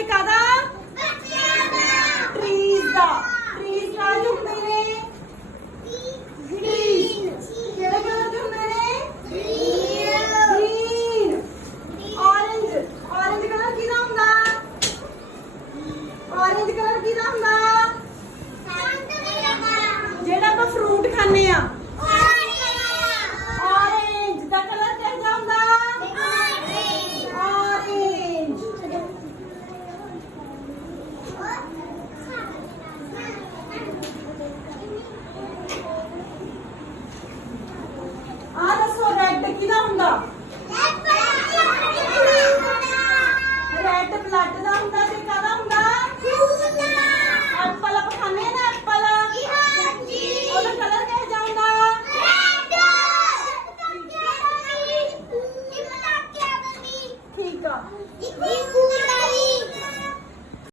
ਤੇ ਕਾਦਾ ਟਰੀਜ਼ ਦਾ ਟਰੀਜ਼ ਕਾਹਦੇ ਹੁੰਦੇ ਨੇ ਕਿਹੜੇ ਕਲਰ ਦੇ ਹੁੰਦੇ ਨੇ ਗ੍ਰੀਨ orange orange ਕਲਰ ਕਿਹਦਾ ਹੁੰਦਾ orange ਕਲਰ ਕਿਹਦਾ ਹੁੰਦਾ ਜਿਹੜਾ ਆਪਾਂ ਫਰੂਟ ਖਾਂਦੇ ਆ orange ਦਾ ਕਲਰ ਕਿਹਦਾ ਹੁੰਦਾ orange ਆ ਦੱਸੋ ਰੈੱਡ ਕਿਹਦਾ ਹੁੰਦਾ ਰੈੱਡ ਬਲੱਡ ਦਾ ਹੁੰਦਾ ਤੇ ਕਾਹਦਾ ਹੁੰਦਾ ਐਪਲ ਆਪਾਂ ਖਾਂਦੇ ਆ ਨਾ ਐਪਲ ਉਹਦਾ ਕਲਰ ਕਿਹੋ ਜਿਹਾ ਹੁੰਦਾ ਠੀਕ ਆ